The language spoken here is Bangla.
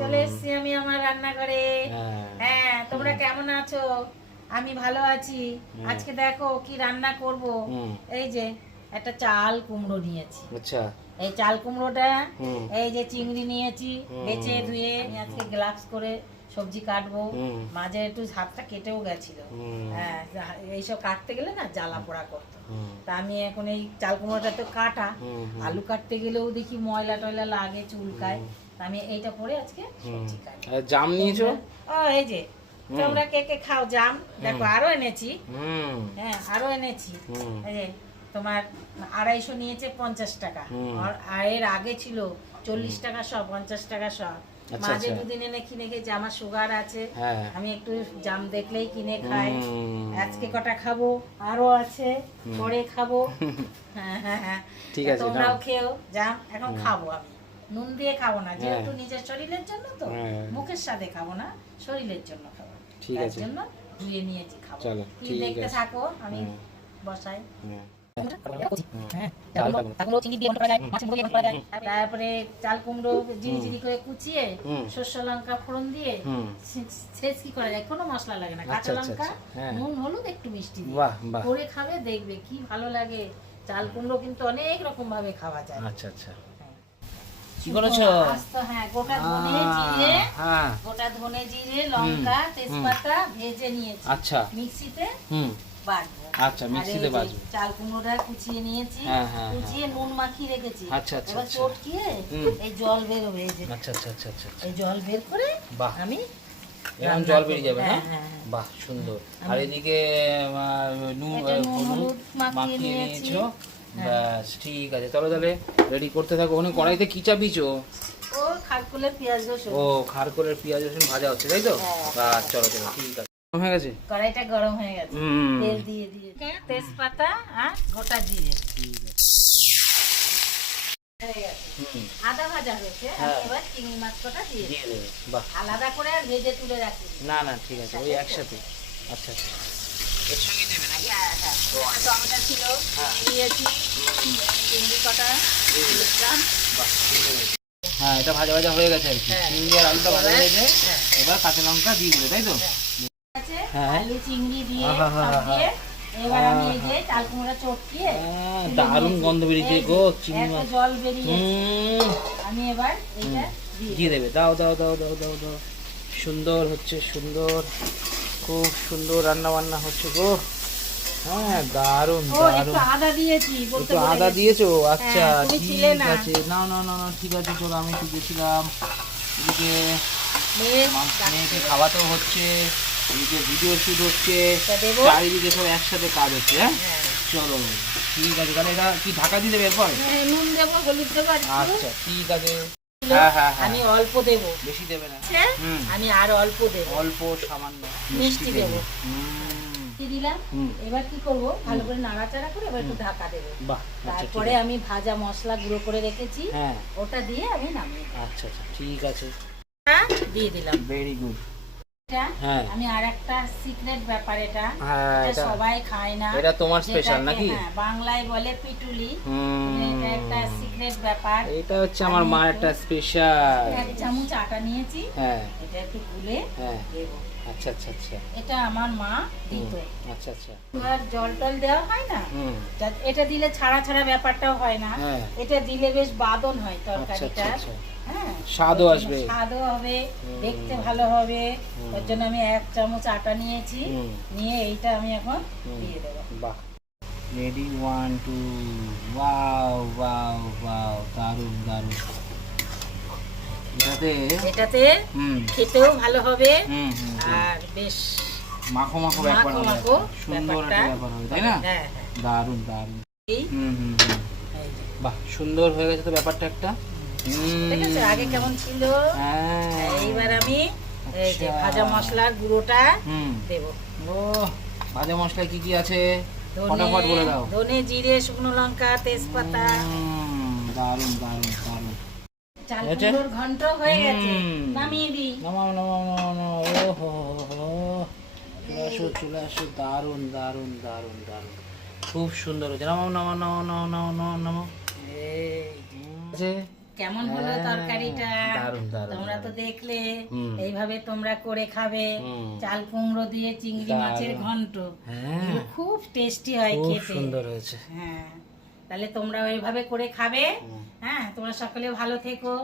চলে এসেছি আমি আমার রান্নাঘরে। হ্যাঁ, তোমরা কেমন আছো? আমি ভালো আছি। আজকে দেখো কি রান্না করব। এই যে একটা চাল কুমড়ো নিয়েছি। আচ্ছা, এই চাল কুমড়োটা, এই যে চিংড়ি নিয়েছি, বেছে ধুয়ে আজকে গ্লাভস করে সবজি কাটবো। মাঝে একটু হাতটা কেটেও গেছিল। হ্যাঁ, এইসব কাটতে গেলে না জ্বালা পোড়া করতো। তা আমি এখন এই চাল কুমড়োটা তো কাটা, আলু কাটতে গেলেও দেখি ময়লা টয়লা লাগে, চুলকায়। আমি এইটা পরে আজকে সবজি কাটবো। জাম নিয়েছো? ও এই যে তোমরা কে কে খাও জাম? দেখো আরো এনেছি। হ্যাঁ, আরো এনেছি। এই যে তোমার 250 নিয়েছে 50 টাকা। আর এর আগে ছিল 40 টাকা শ, 50 টাকা শ। মাঝে দুদিন এনে কিনে খেয়েছি, আমার সুগার আছে, আমি একটু জাম দেখলেই কিনে খাই। আজকে কটা খাবো, আরো আছে, পরে খাবো। হ্যাঁ হ্যাঁ হ্যাঁ, ঠিক আছে, তোমরাও খেও জাম। এখন খাবো আমি, নুন দিয়ে খাবো না, যেহেতু নিজের শরীরের জন্য, তো মুখের সাথে খাবো না, শরীরের জন্য খাবো। ঠিক আছে, জন্য ধুয়ে নিয়েছি, খাবো। কি দেখতে থাকো, আমি বসাই। তারপরে চাল কুমড়ো জিরি জিরি করে কুচিয়ে সর্ষে লঙ্কা ফোড়ন দিয়ে শেষ কি করা যায়, কোনো মশলা লাগে না, কাঁচা লঙ্কা, নুন, হলুদ, একটু মিষ্টি করে খাবে, দেখবে কি ভালো লাগে। চাল কুমড়ো কিন্তু অনেক রকম ভাবে খাওয়া যায়। আচ্ছা আচ্ছা, কি করেছো? হ্যাঁ, গোটা ধনে জিরে লঙ্কা তেজপাতা ভেজে নিয়েছি। আচ্ছা, মিক্সিতে বাটবো। আচ্ছা, মিক্সিতে বাটবো। চাল কুমড়োটা কুচিয়ে নিয়েছি, কুচিয়ে নুন মাখিয়ে রেখেছি। আচ্ছা আচ্ছা, এবার চটকিয়ে এই জল বের হবে। আচ্ছা আচ্ছা আচ্ছা আচ্ছা, এই জল বের করে আমি এরকম জল বেরিয়ে যাবে না? বাহ, সুন্দর। আর এদিকে নুন হলুদ মাখিয়ে নিয়েছো। ব্যাস, ঠিক আছে, চলো তাহলে রেডি করতে থাকো। ওখানে কড়াইতে কি চাপিয়েছো? ও খারকুলের পেঁয়াজ রসুন। ও খারকুলের পেঁয়াজ রসুন ভাজা হচ্ছে, তাই তো? বাহ, চলো চলো, ঠিক আছে। হয়ে গেছে, কড়াইটা গরম হয়ে গেছে, তেল দিয়ে দিয়ে তেজপাতা আর গোটা জিরে। ঠিক আছে, আদা ভাজা হয়েছে, এবার চিংড়ি মাছ কটা দিয়ে দেবে। বাহ, আলাদা করে আর ভেজে তুলে রাখি না? না, ঠিক আছে, ওই একসাথে। আচ্ছা আচ্ছা, এর সঙ্গে দেবে নাকি? হ্যাঁ হ্যাঁ, টমেটো ছিল দিয়েছি, চিংড়ি কটা দিলাম। বাহ, হ্যাঁ, এটা ভাজা ভাজা হয়ে গেছে আর কি। চিংড়ি আর আলুটা ভাজা হয়ে গেছে, এবার কাঁচা লঙ্কা দিয়ে দিবে, তাই তো? আলু চিংড়ি দিয়ে এবার আমি এই যে চাল কুমড়া চটকিয়ে দারুণ গন্ধ বেরিয়েছে গো, চিংড়ি মাছ জল বেরিয়ে আমি এবার এটা দিয়ে দেবে। দাও দাও দাও দাও দাও দাও, সুন্দর হচ্ছে, সুন্দর, খুব সুন্দর রান্না বান্না হচ্ছে গো। হ্যাঁ, দারুণ দারুণ। আদা দিয়েছি, একটু আদা দিয়েছো? আচ্ছা, ঠিক আছে, না না না না, ঠিক আছে, চলো, আমি একটু গেছিলাম এদিকে, মেয়েকে খাওয়াতেও হচ্ছে, এদিকে ভিডিও শুট হচ্ছে, চারিদিকে সব একসাথে কাজ হচ্ছে। হ্যাঁ, চলো, ঠিক আছে, তাহলে এটা কি ঢাকা দিয়ে দেবে এরপর? নুন দেবো, হলুদ দেবো। আচ্ছা, ঠিক আছে। হ্যাঁ হ্যাঁ, আমি অল্প দেবো, বেশি দেবে না। আমি আর অল্প দেবো, অল্প সামান্য মিষ্টি দেবো। দিলাম, এবার কি করবো, ভালো করে নাড়াচাড়া করে এবার একটু ঢাকা দেবো। তারপরে আমি ভাজা মশলা গুঁড়ো করে রেখেছি, ওটা দিয়ে আমি নামিয়ে। আচ্ছা আচ্ছা, ঠিক আছে, দিয়ে দিলাম। Very good. আমি আরেকটা সিক্রেট ব্যাপার, এটা সবাই খায় না, এটা তোমার স্পেশাল নাকি? বাংলায় বলে পিটুলি, এটা একটা সিক্রেট ব্যাপার। এটা হচ্ছে আমার মার একটা স্পেশাল। 1 চামচ আটা নিয়েছি, এটা একটু গুলে দেবো। আচ্ছা আচ্ছা আচ্ছা, এটা আমার মা দিত। আচ্ছা আচ্ছা, আর জল টল দেওয়া হয় না, এটা দিলে ছাড়া ছাড়া ব্যাপারটাও হয় না, এটা দিলে বেশ বাদন হয় তরকারিটা। হ্যাঁ, স্বাদও আসবে, স্বাদও হবে, দেখতে ভালো হবে। ওর জন্য আমি 1 চামচ আটা নিয়েছি, নিয়ে এইটা আমি এখন দিয়ে দেবো। বাহ, রেডি, 1 2, ওয়াও ওয়াও ওয়াও, দারুণ দারুণ। এটাতে খেতেও ভালো হবে, আর বেশ মাখো মাখো ব্যাপার হবে, সুন্দর একটা ব্যাপার হবে, তাই না? দারুণ দারুণ। বাহ, সুন্দর হয়ে গেছে তো ব্যাপারটা একটা। ঠিক আছে, আগে কেমন ছিল? এইবার আমি এই যে ভাজা মশলার গুঁড়োটা দেব। ও, ভাজা মশলা কি কি আছে ফটাফট বলে দাও। ধনে জিরে শুকনো লঙ্কা তেজপাতা। দারুণ দারুণ দারুণ। চাল কুমড়োর ঘন্ট হয়ে গেছে, নামিয়ে দিই। নামাও নামাও নামাও। ওহো, চলে আসো চলে আসো, দারুণ দারুণ দারুণ দারুণ, খুব সুন্দর হয়েছে। নামাও নামাও নামাও নামাও নামাও নামাও। এই কেমন হলো তরকারিটা? দারুণ দারুণ। তোমরা তো দেখলে, এইভাবে তোমরা করে খাবে। চাল কুমড়ো দিয়ে চিংড়ি মাছের ঘন্ট, হ্যাঁ খুব টেস্টি হয় খুব খেতে। সুন্দর হয়েছে। হ্যাঁ, তাহলে তোমরা ওইভাবে করে খাবে। হ্যাঁ, তোমরা সকলে ভালো থেকো।